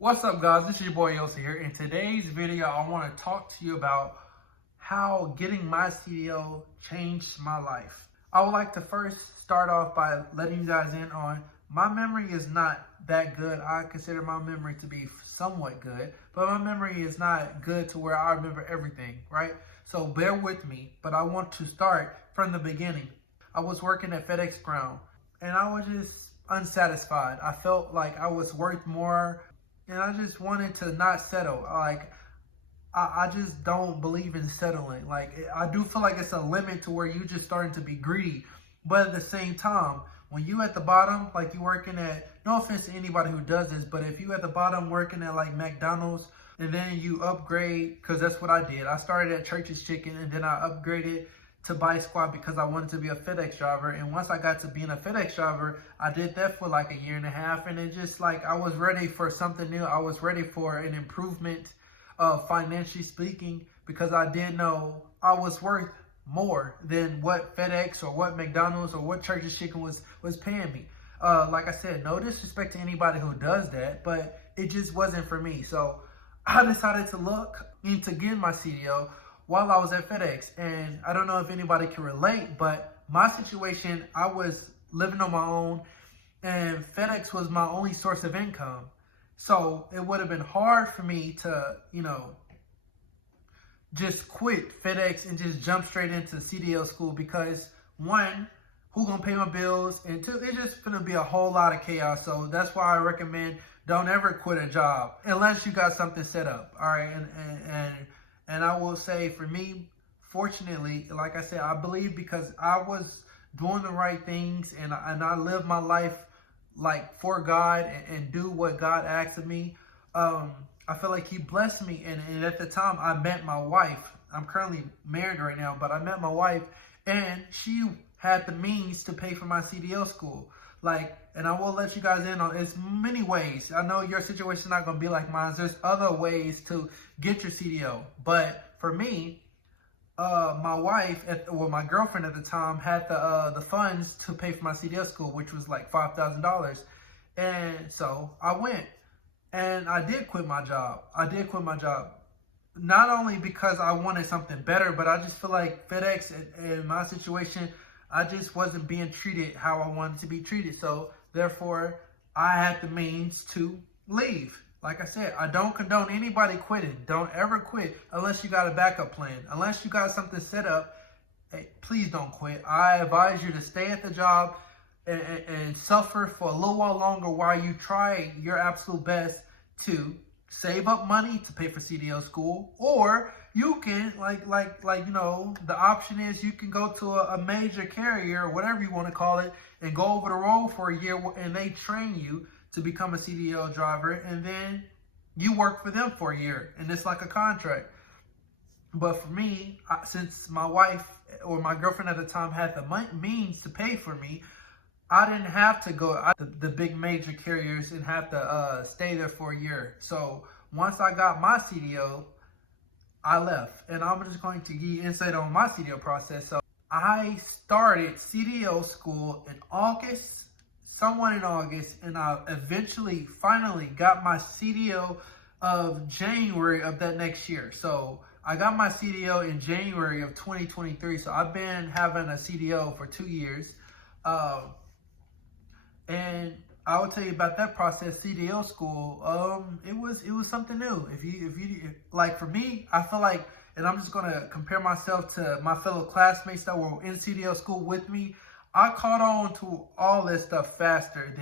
What's up, guys? This is your boy Yossi here. In today's video, I want to talk to you about how getting my CDL changed my life. I would like to first start off by letting you guys in on my memory is not that good. I consider my memory to be somewhat good, but my memory is not good to where I remember everything, right? So bear with me, but I want to start from the beginning. I was working at FedEx Ground and I was just unsatisfied. I felt like I was worth more. And I just wanted to not settle. I just don't believe in settling. I do feel like it's a limit to where you just starting to be greedy. But at the same time, when you at the bottom, like you working at, no offense to anybody who does this, but if you at the bottom working at like McDonald's and then you upgrade, because that's what I did. I started at Church's Chicken and then I upgraded to Bike Squad because I wanted to be a FedEx driver. And once I got to being a FedEx driver, I did that for like a year and a half. And it just like, I was ready for something new. I was ready for an improvement, financially speaking, because I did know I was worth more than what FedEx or what McDonald's or what Church's Chicken was paying me. Like I said, no disrespect to anybody who does that, but it just wasn't for me. So I decided to look into getting my CDL while I was at FedEx. And I don't know if anybody can relate, but my situation, I was living on my own and FedEx was my only source of income. So it would have been hard for me to, just quit FedEx and just jump straight into CDL school because one, who gonna pay my bills? And two, it's just gonna be a whole lot of chaos. So that's why I recommend don't ever quit a job unless you got something set up. All right, and I will say for me, fortunately, like I said, I believe because I was doing the right things and I live my life like for God and do what God asked of me. I feel like He blessed me. And at the time I met my wife. I'm currently married right now, but I met my wife and she had the means to pay for my CDL school. And I will let you guys in on it's many ways. I know your situation is not going to be like mine. There's other ways to get your CDL. But for me, my wife, my girlfriend at the time had the funds to pay for my CDL school, which was like $5,000. And so I went and I did quit my job. Not only because I wanted something better, but I just feel like FedEx in my situation, I just wasn't being treated how I wanted to be treated. So therefore, I had the means to leave. Like I said, I don't condone anybody quitting. Don't ever quit unless you got a backup plan. Unless you got something set up, hey, please don't quit. I advise you to stay at the job and suffer for a little while longer while you try your absolute best to save up money to pay for CDL school, or you can the option is you can go to a major carrier or whatever you want to call it and go over the road for a year and they train you to become a CDL driver and then you work for them for a year and it's like a contract. But for me, since my wife or my girlfriend at the time had the means to pay for me, I didn't have to go the big major carriers and have to stay there for a year. So once I got my CDL, I left. And I'm just going to give you insight on my CDL process. So I started CDL school in August, somewhat in August, and I eventually, finally got my CDL of January of that next year. So I got my CDL in January of 2023. So I've been having a CDL for 2 years. And I will tell you about that process. CDL school, it was something new. If you like, for me, I feel like, and I'm just gonna compare myself to my fellow classmates that were in CDL school with me. I caught on to all this stuff faster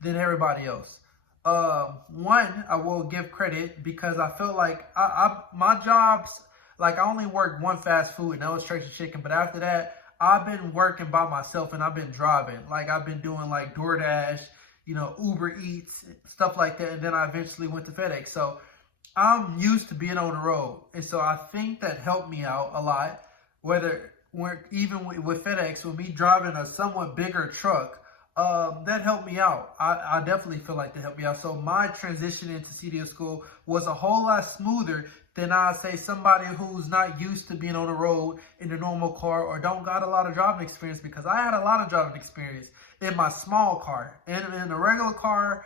than everybody else. One, I will give credit because I felt like my jobs, like I only worked one fast food and that was Church's Chicken, but after that, I've been working by myself and I've been driving. Like I've been doing like DoorDash, Uber Eats, stuff like that. And then I eventually went to FedEx. So I'm used to being on the road. And so I think that helped me out a lot. Even with FedEx, with me driving a somewhat bigger truck, that helped me out. I definitely feel like that helped me out. So my transition into CDL school was a whole lot smoother than I'd say somebody who's not used to being on the road in the normal car or don't got a lot of driving experience, because I had a lot of driving experience in my small car. And in a regular car,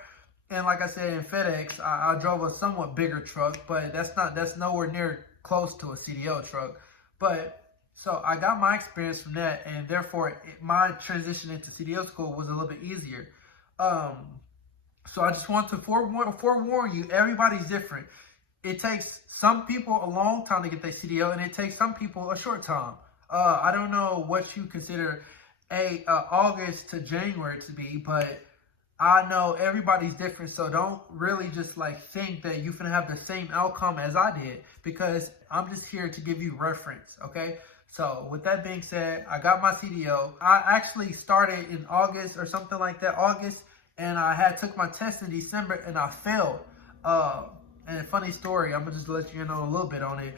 And like I said, in FedEx, I drove a somewhat bigger truck, but that's nowhere near close to a CDL truck. But so I got my experience from that, and therefore my transition into CDL school was a little bit easier. So I just want to forewarn you, everybody's different. It takes some people a long time to get their CDL, and it takes some people a short time. I don't know what you consider August to January to be, but I know everybody's different, so don't really just like think that you're gonna have the same outcome as I did, because I'm just here to give you reference, okay? So with that being said, I got my CDL. I actually started in August or something like that, August, and I took my test in December and I failed. And a funny story, I'm gonna just let you know a little bit on it.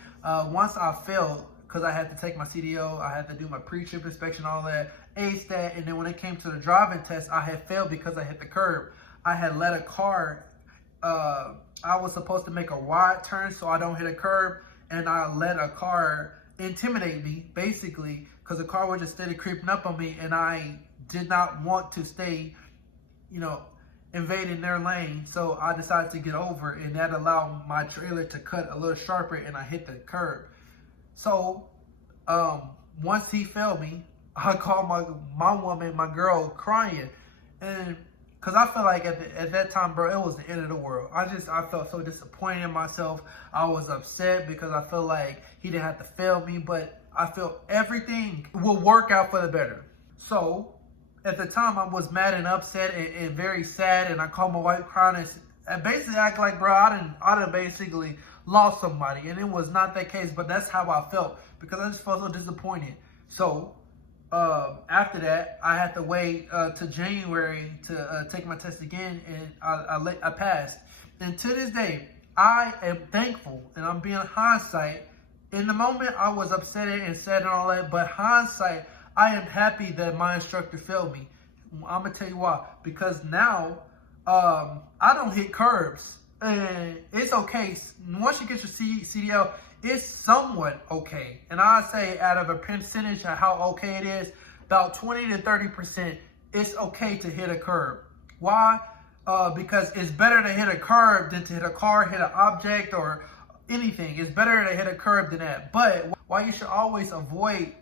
Once I failed, because I had to take my CDL, I had to do my pre-trip inspection, all that, aced that, and then when it came to the driving test, I had failed because I hit the curb. I had let a car, I was supposed to make a wide turn so I don't hit a curb, and I let a car intimidate me, basically, because the car was just steady creeping up on me, and I did not want to stay, invading their lane, so I decided to get over, and that allowed my trailer to cut a little sharper, and I hit the curb. So, once he failed me, I called my woman, my girl, crying, and because I felt like at that time, bro, it was the end of the world. I felt so disappointed in myself. I was upset because I felt like he didn't have to fail me, but I felt everything will work out for the better. So, at the time, I was mad and upset and very sad, and I called my wife crying and basically act like, bro, I done basically lost somebody, and it was not that case, but that's how I felt, because I just felt so disappointed. So after that, I had to wait to January to take my test again, and I passed. And to this day, I am thankful, and I'm being hindsight. In the moment, I was upset and sad and all that, but hindsight, I am happy that my instructor failed me. I'm gonna tell you why. Because now I don't hit curbs, and it's okay. Once you get your CDL, it's somewhat okay. And I say out of a percentage of how okay it is, about 20 to 30%, it's okay to hit a curb. Why? Because it's better to hit a curb than to hit a car, hit an object, or anything. It's better to hit a curb than that. But why you should always avoid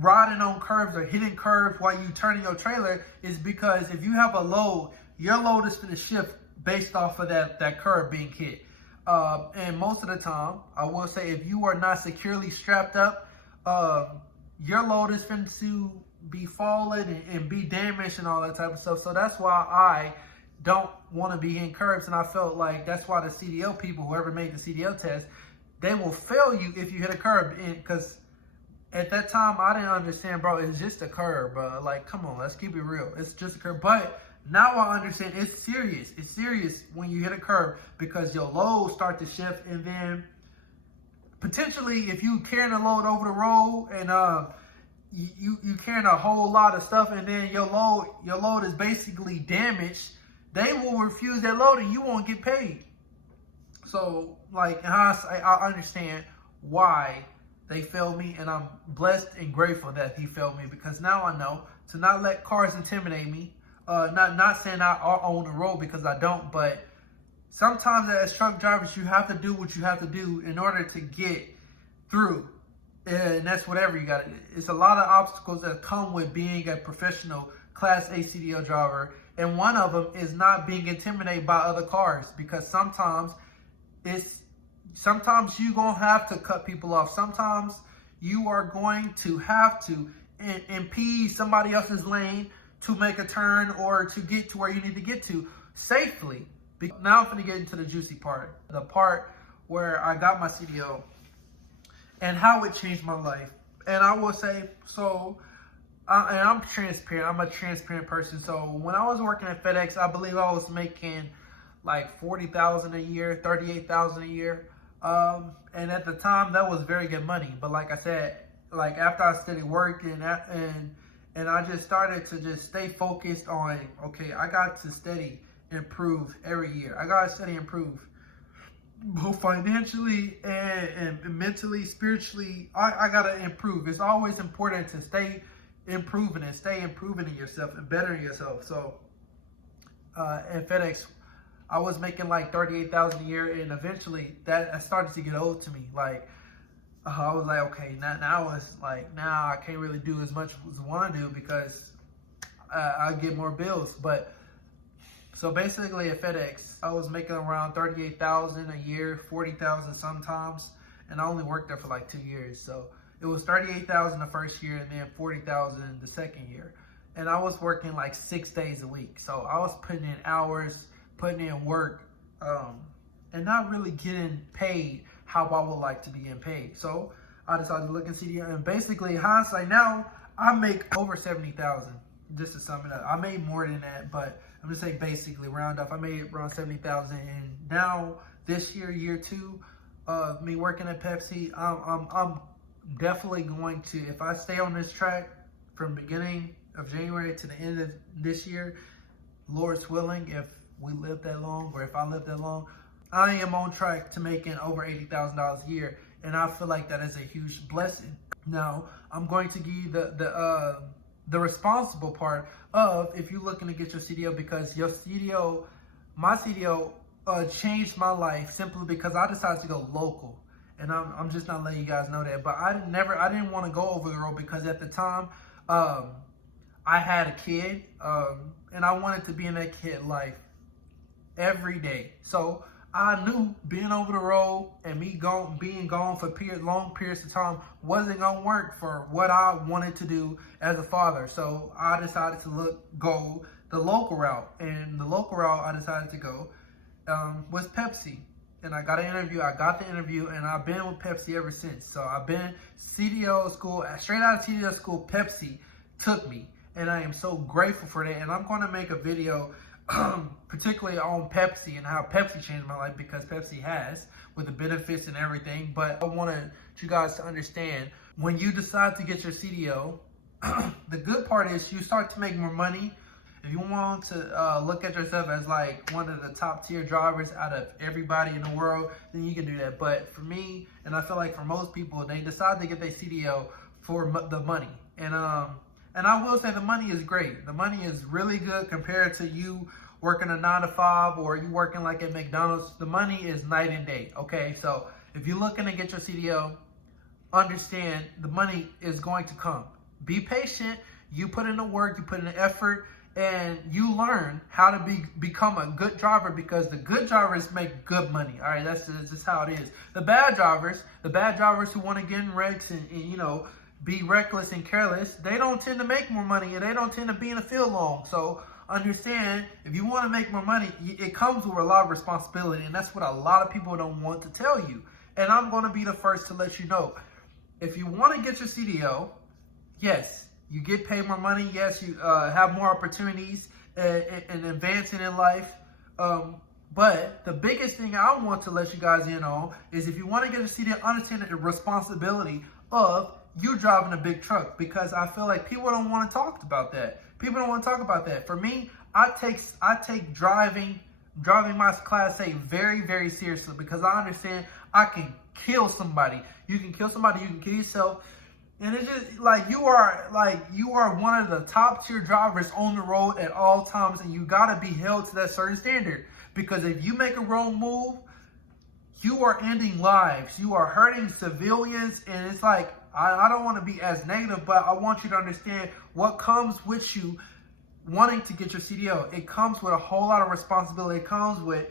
riding on curves or hitting curves while you turning your trailer is because if you have a load, your load is going to shift based off of that curve being hit. And most of the time, I will say, if you are not securely strapped up, your load is going to be falling and be damaged and all that type of stuff. So that's why I don't want to be in curves. And I felt like that's why the CDL people, whoever made the CDL test, they will fail you if you hit a curb. Because at that time, I didn't understand, bro, it's just a curb, bro. Like, come on, let's keep it real. It's just a curb. But now I understand it's serious. It's serious when you hit a curb because your load start to shift, and then potentially if you carrying a load over the road and you carrying a whole lot of stuff, and then your load is basically damaged, they will refuse that load and you won't get paid. So like in hindsight, I understand why they failed me, and I'm blessed and grateful that he failed me, because now I know to not let cars intimidate me. Not saying I own the road, because I don't, but sometimes as truck drivers, you have to do what you have to do in order to get through. And that's whatever you got to do. It's a lot of obstacles that come with being a professional Class A CDL driver. And one of them is not being intimidated by other cars, because sometimes you're going to have to cut people off. Sometimes you are going to have to impede somebody else's lane to make a turn or to get to where you need to get to safely. Now I'm going to get into the juicy part. The part where I got my CDL and how it changed my life. And I will say, and I'm transparent. I'm a transparent person. So when I was working at FedEx, I believe I was making like $40,000 a year, $38,000 a year. And at the time, that was very good money. But like I said, like after I started working and I just started to just stay focused on, okay, I got to steady improve every year. I got to steady improve both financially and mentally, spiritually. I got to improve. It's always important to stay improving in yourself and bettering yourself. So at FedEx, I was making like 38,000 a year, and eventually that started to get old to me. Like I was like, okay, now it's like now I can't really do as much as I want to do because I get more bills. But so basically at FedEx, I was making around 38,000 a year, 40,000 sometimes, and I only worked there for like 2 years. So it was 38,000 the first year, and then 40,000 the second year. And I was working like 6 days a week. So I was putting in hours, putting in work, and not really getting paid how I would like to be getting paid. So I decided to look in CDL, and basically hindsight now, I make over 70,000. Just to sum it up, I made more than that, but I'm just saying basically round up. I made around 70,000, and now this year, year 2, me working at Pepsi, I'm definitely going to, if I stay on this track from beginning of January to the end of this year, Lord's willing, if we live that long, or if I live that long, I am on track to making over $80,000 a year, and I feel like that is a huge blessing. Now, I'm going to give you the responsible part of if you're looking to get your CDL, because your CDL, my CDL changed my life simply because I decided to go local. And I'm just not letting you guys know that. But I didn't want to go over the road because at the time, I had a kid, and I wanted to be in that kid life every day. So I knew being over the road and me being gone for long periods of time wasn't gonna work for what I wanted to do as a father. So I decided to go the local route, and the local route I decided to go was Pepsi. And I got an interview. I got the interview, and I've been with Pepsi ever since. So I've been CDL school, straight out of CDL school. Pepsi took me, and I am so grateful for that. And I'm going to make a video particularly on Pepsi and how Pepsi changed my life, because Pepsi has, with the benefits and everything. But I wanted you guys to understand, when you decide to get your CDL, the good part is you start to make more money. If you want to look at yourself as like one of the top tier drivers out of everybody in the world, then you can do that. But for me, and I feel like for most people, they decide to get their CDL for the money. And I will say the money is great. The money is really good compared to you working a 9 to 5 or you working like at McDonald's. The money is night and day, okay? So if you're looking to get your CDL, understand the money is going to come. Be patient. You put in the work, you put in the effort, and you learn how to become a good driver, because the good drivers make good money. All right, that's just how it is. The bad drivers who want to get in wrecks and you know, be reckless and careless, they don't tend to make more money, and they don't tend to be in the field long. So understand, if you want to make more money, it comes with a lot of responsibility, and that's what a lot of people don't want to tell you. And I'm going to be the first to let you know, if you want to get your CDL, yes, you get paid more money. Yes, you have more opportunities and advancing in life. But the biggest thing I want to let you guys in on is, if you want to get a CDL, understand the responsibility of you driving a big truck, because I feel like people don't want to talk about that. People don't want to talk about that. For me, I take driving my Class A very, very seriously, because I understand I can kill somebody. You can kill somebody. You can kill yourself. And it's just like you are one of the top tier drivers on the road at all times, and you gotta be held to that certain standard. Because if you make a wrong move, you are ending lives. You are hurting civilians, and it's like, I don't want to be as negative, but I want you to understand what comes with you wanting to get your CDL. It comes with a whole lot of responsibility. It comes with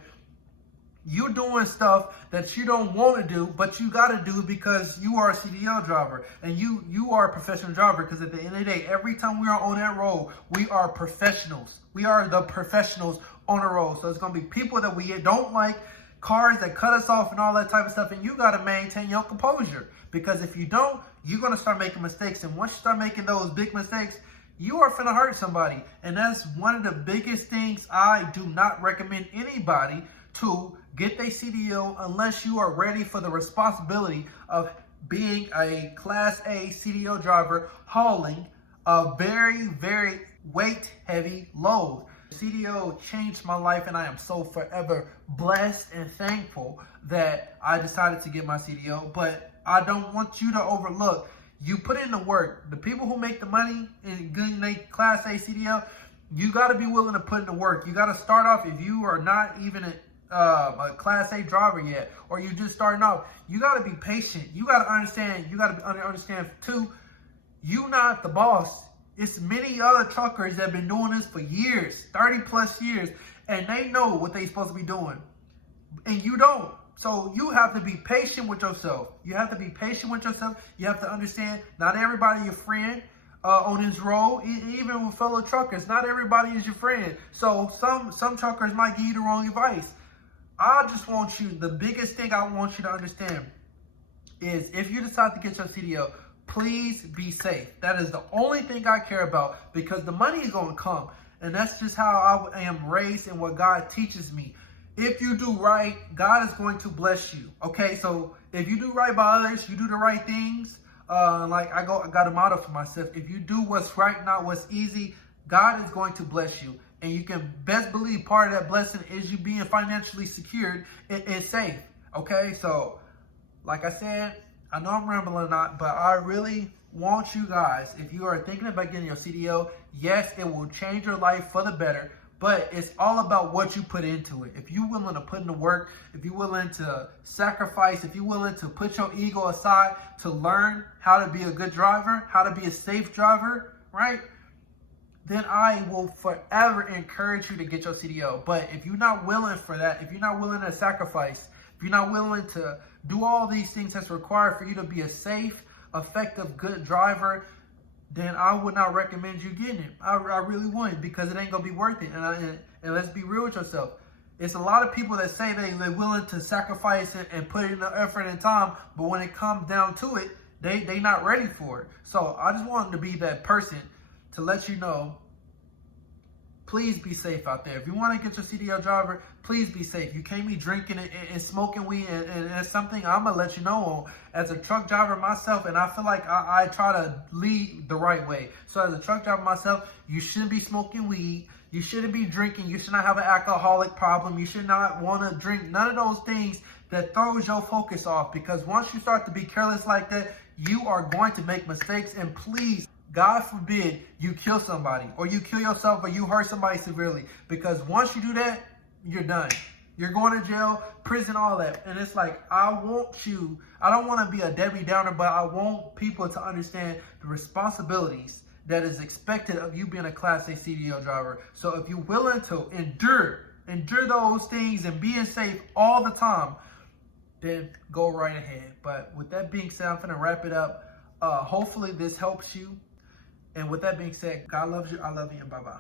you doing stuff that you don't want to do, but you got to do because you are a CDL driver, and you are a professional driver. Because at the end of the day, every time we are on that road, we are professionals. We are the professionals on the road. So it's going to be people that we don't like, cars that cut us off and all that type of stuff, and you got to maintain your composure. Because if you don't, you're going to start making mistakes. And once you start making those big mistakes, you are finna hurt somebody. And that's one of the biggest things I do not recommend anybody to get their CDL unless you are ready for the responsibility of being a Class A CDL driver hauling a very, very weight-heavy load. CDL changed my life, and I am so forever blessed and thankful that I decided to get my CDL. But I don't want you to overlook, you put in the work. The people who make the money in getting their Class A CDL, You got to be willing to put in the work. You got to start off, if you are not even a Class A driver yet, or you just starting off, you got to be patient. You got to understand, understand too, you not the boss. It's many other truckers that have been doing this for years, 30 plus years, and they know what they're supposed to be doing, and you don't. So you have to be patient with yourself. You have to be patient with yourself. You have to understand not everybody your friend on this road, even with fellow truckers. Not everybody is your friend. So some truckers might give you the wrong advice. I just want you, the biggest thing I want you to understand is if you decide to get your CDL, please be safe. That is the only thing I care about, because the money is going to come. And that's just how I am raised and what God teaches me. If you do right, God is going to bless you. Okay, so if you do right by others, you do the right things. Like I got a motto for myself: if you do what's right, not what's easy, God is going to bless you. And you can best believe part of that blessing is you being financially secured and safe. Okay, so like I said, I know I'm rambling or not, but I really want you guys, if you are thinking about getting your CDL, yes, it will change your life for the better. But it's all about what you put into it. If you're willing to put in the work, if you're willing to sacrifice, if you're willing to put your ego aside to learn how to be a good driver, how to be a safe driver, right? Then I will forever encourage you to get your CDL. But if you're not willing for that, if you're not willing to sacrifice, if you're not willing to do all these things that's required for you to be a safe, effective, good driver, then I would not recommend you getting it. I really wouldn't, because it ain't going to be worth it. And let's be real with yourself. It's a lot of people that say they're willing to sacrifice it and put in the effort and time, but when it comes down to it, they not ready for it. So I just wanted to be that person to let you know, please be safe out there. If you want to get your CDL driver, please be safe. You can't be drinking and smoking weed, and that's something I'm going to let you know on. As a truck driver myself, and I feel like I try to lead the right way. So as a truck driver myself, you shouldn't be smoking weed. You shouldn't be drinking. You should not have an alcoholic problem. You should not want to drink none of those things that throws your focus off. Because once you start to be careless like that, you are going to make mistakes. And please, God forbid you kill somebody, or you kill yourself, or you hurt somebody severely. Because once you do that, you're done. You're going to jail, prison, all that. And it's like, I don't want to be a Debbie Downer, but I want people to understand the responsibilities that is expected of you being a Class A CDL driver. So if you're willing to endure those things and being safe all the time, then go right ahead. But with that being said, I'm going to wrap it up. Hopefully this helps you. And with that being said, God loves you. I love you. And bye-bye.